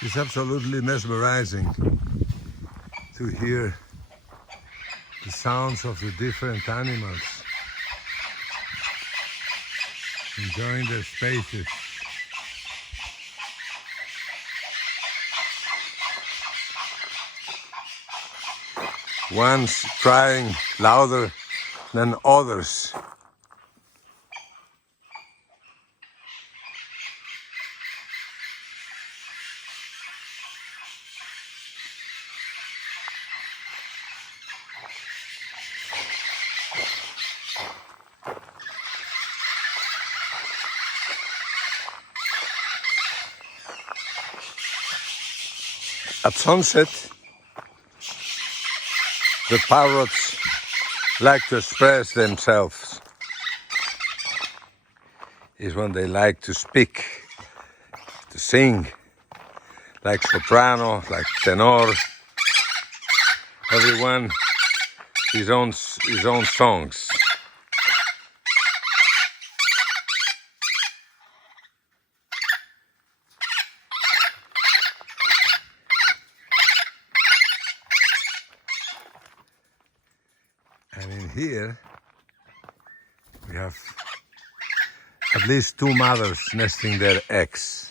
It's absolutely mesmerizing to hear the sounds of the different animals enjoying their spaces. One's crying louder than others. At sunset, the parrots like to express themselves. Is when they like to speak, to sing, like soprano, like tenor. Everyone his own songs. And in here, we have at least two mothers nesting their eggs.